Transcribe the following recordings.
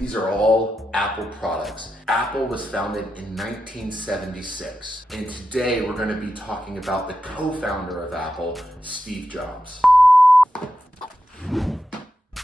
These are all Apple products. Apple was founded in 1976, and today we're going to be talking about the co-founder of Apple, Steve Jobs.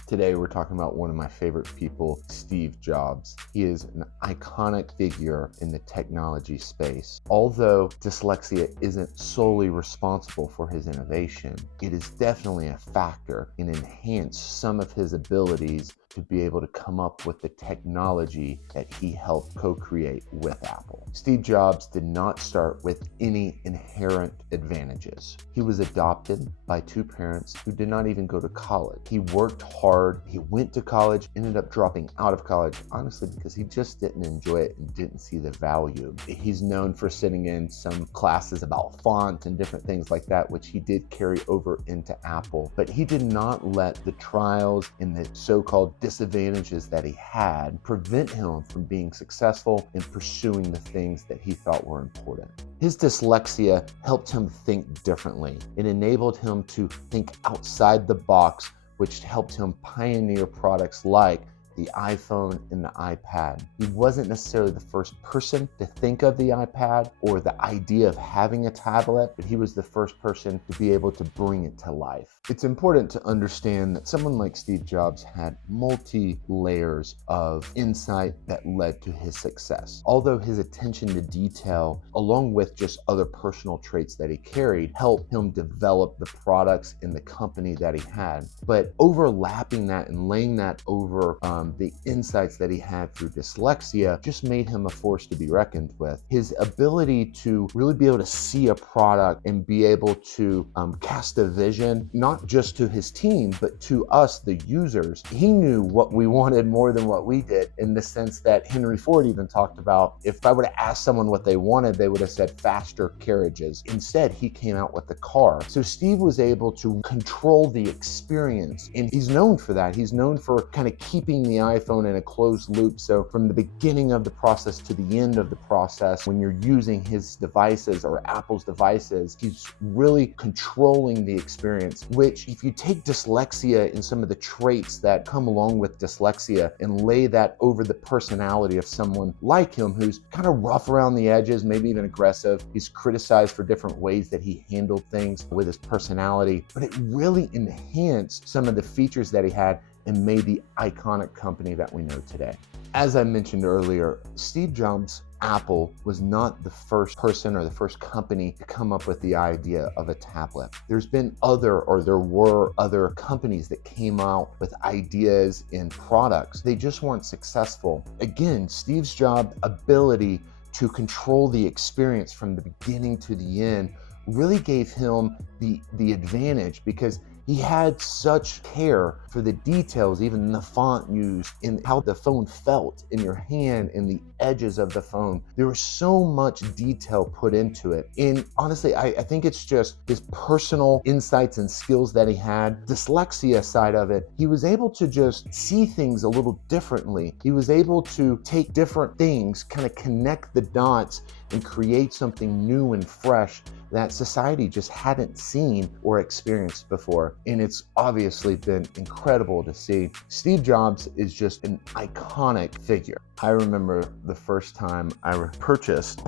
Today we're talking about one of my favorite people, Steve Jobs. He is an iconic figure in the technology space. Although dyslexia isn't solely responsible for his innovation, it is definitely a factor and enhanced some of his abilities to be able to come up with the technology that he helped co-create with Apple. Steve Jobs did not start with any inherent advantages. He was adopted by two parents who did not even go to college. He worked hard, he went to college, ended up dropping out of college, honestly, because he just didn't enjoy it and didn't see the value. He's known for sitting in some classes about font and different things like that, which he did carry over into Apple, but he did not let the trials and the so-called disadvantages that he had prevent him from being successful in pursuing the things that he thought were important. His dyslexia helped him think differently. It enabled him to think outside the box, which helped him pioneer products like the iPhone and the iPad. He wasn't necessarily the first person to think of the iPad or the idea of having a tablet, but he was the first person to be able to bring it to life. It's important to understand that someone like Steve Jobs had multi-layers of insight that led to his success. Although his attention to detail, along with just other personal traits that he carried, helped him develop the products in the company that he had. But overlapping that and laying that over the insights that he had through dyslexia just made him a force to be reckoned with. His ability to really be able to see a product and be able to cast a vision, not just to his team, but to us, the users. He knew what we wanted more than what we did, in the sense that Henry Ford even talked about, if I would have asked someone what they wanted, they would have said faster carriages. Instead, he came out with the car. So Steve was able to control the experience, and he's known for that. He's known for kind of keeping the iPhone in a closed loop. So from the beginning of the process to the end of the process, when you're using his devices or Apple's devices, he's really controlling the experience, which if you take dyslexia and some of the traits that come along with dyslexia and lay that over the personality of someone like him, who's kind of rough around the edges, maybe even aggressive. He's criticized for different ways that he handled things with his personality, but it really enhanced some of the features that he had and made the iconic company that we know today. As I mentioned earlier, Steve Jobs' Apple was not the first person or the first company to come up with the idea of a tablet. There were other companies that came out with ideas and products. They just weren't successful. Again, Steve Jobs' ability to control the experience from the beginning to the end really gave him the advantage, because he had such care for the details, even the font used, and how the phone felt in your hand and the edges of the phone. There was so much detail put into it. And honestly, I think it's just his personal insights and skills that he had. Dyslexia side of it, he was able to just see things a little differently. He was able to take different things, kind of connect the dots and create something new and fresh that society just hadn't seen or experienced before. And it's obviously been incredible to see. Steve Jobs is just an iconic figure. I remember the first time I purchased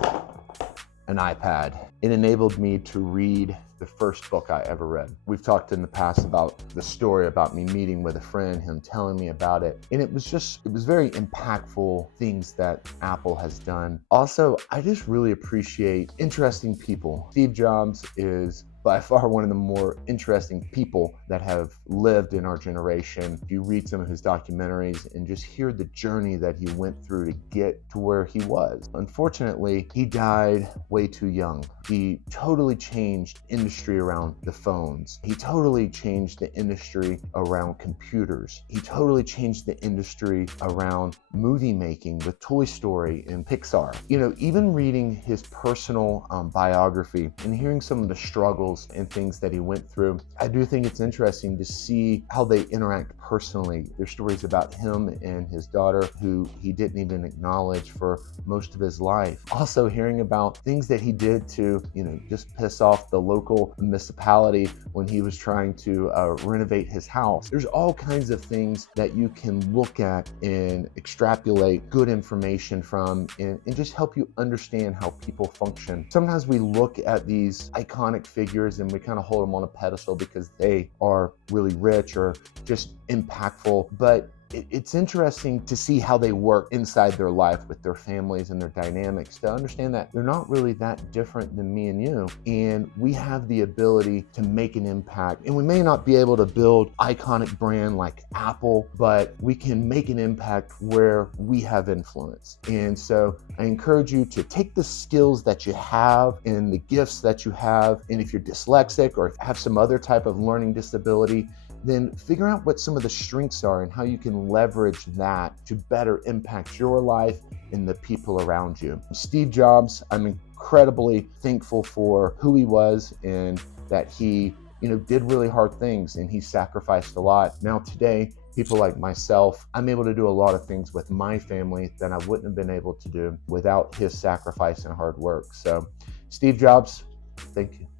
an iPad. It enabled me to read the first book I ever read. We've talked in the past about the story about me meeting with a friend, him telling me about it. And it was very impactful things that Apple has done. Also, I just really appreciate interesting people. Steve Jobs is by far one of the more interesting people that have lived in our generation. If you read some of his documentaries and just hear the journey that he went through to get to where he was. Unfortunately, he died way too young. He totally changed industry around the phones. He totally changed the industry around computers. He totally changed the industry around movie making with Toy Story and Pixar. You know, even reading his personal biography and hearing some of the struggles and things that he went through, I do think it's interesting to see how they interact personally. There's stories about him and his daughter who he didn't even acknowledge for most of his life. Also hearing about things that he did to, just piss off the local municipality when he was trying to renovate his house. There's all kinds of things that you can look at and extrapolate good information from and just help you understand how people function. Sometimes we look at these iconic figures and we kind of hold them on a pedestal because they are really rich or just impactful, but it's interesting to see how they work inside their life with their families and their dynamics, to understand that they're not really that different than me and you, and we have the ability to make an impact. And we may not be able to build iconic brand like Apple, but we can make an impact where we have influence. And so I encourage you to take the skills that you have and the gifts that you have, and if you're dyslexic or have some other type of learning disability, then figure out what some of the strengths are and how you can leverage that to better impact your life and the people around you. Steve Jobs, I'm incredibly thankful for who he was and that he, did really hard things and he sacrificed a lot. Now today, people like myself, I'm able to do a lot of things with my family that I wouldn't have been able to do without his sacrifice and hard work. So, Steve Jobs, thank you.